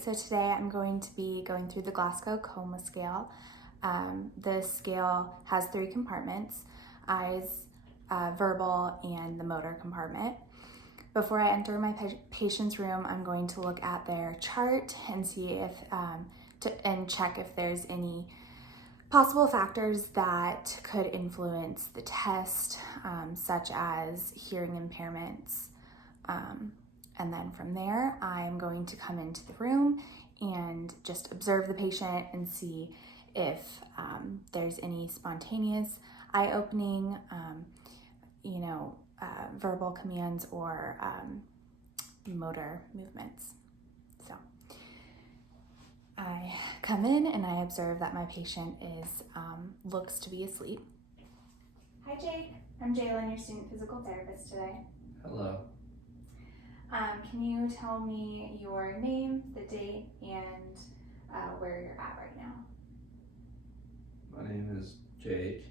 So today I'm going to be going through the Glasgow Coma scale. The scale has 3 compartments: eyes, verbal, and the motor compartment. Before I enter my patient's room, I'm going to look at their chart and see if and check if there's any possible factors that could influence the test, such as hearing impairments. And then from there, I'm going to come into the room and just observe the patient and see if there's any spontaneous eye opening, verbal commands or motor movements. So I come in and I observe that my patient looks to be asleep. Hi Jake, I'm Jaylen, your student physical therapist today. Hello. Can you tell me your name, the date, and where you're at right now? My name is Jake.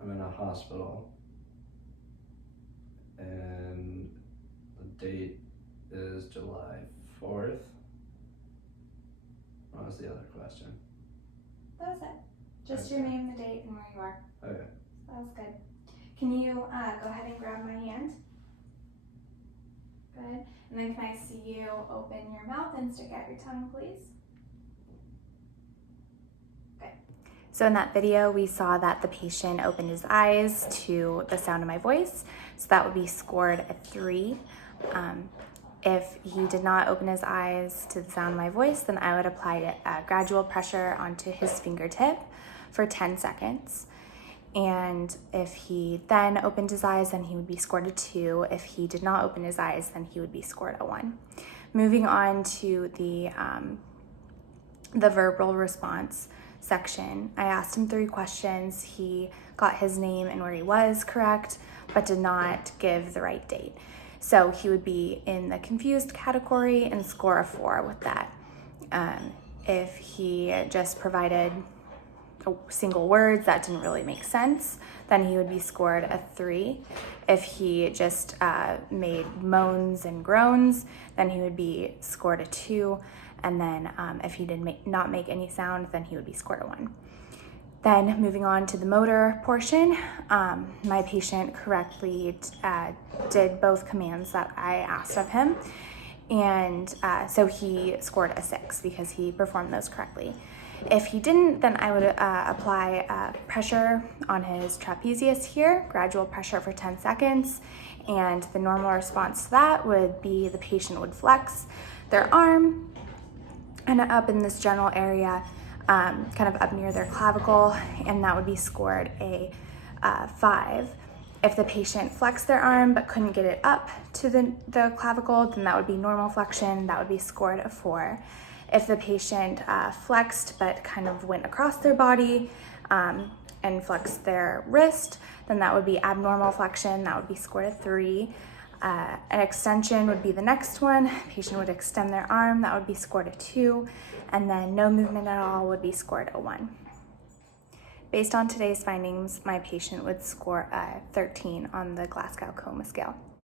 I'm in a hospital, and the date is July 4th. What was the other question? That was it. Just your name, the date, and where you are. Okay. That was good. Can you go ahead and grab my hand? Good. And then can I see you open your mouth and stick out your tongue, please? Good. So in that video, we saw that the patient opened his eyes to the sound of my voice. So that would be scored a 3. If he did not open his eyes to the sound of my voice, then I would apply gradual pressure onto his fingertip for 10 seconds. And if he then opened his eyes, then he would be scored a 2. If he did not open his eyes, then he would be scored a 1. Moving on to the verbal response section, I asked him 3 questions. He got his name and where he was correct, but did not give the right date. So he would be in the confused category and score a 4 with that. If he just provided single words that didn't really make sense, then he would be scored a 3. If he just made moans and groans, then he would be scored a 2. And then if he did not make any sound, then he would be scored a 1. Then moving on to the motor portion, my patient correctly did both commands that I asked of him. And so he scored a 6 because he performed those correctly. If he didn't, then I would apply pressure on his trapezius here, gradual pressure for 10 seconds. And the normal response to that would be the patient would flex their arm and up in this general area, kind of up near their clavicle, and that would be scored a 5. If the patient flexed their arm but couldn't get it up to the clavicle, then that would be normal flexion. That would be scored a 4. If the patient flexed but kind of went across their body and flexed their wrist, then that would be abnormal flexion. That would be scored a 3. An extension would be the next one. Patient would extend their arm. That would be scored a 2. And then no movement at all would be scored a 1. Based on today's findings, my patient would score a 13 on the Glasgow Coma scale.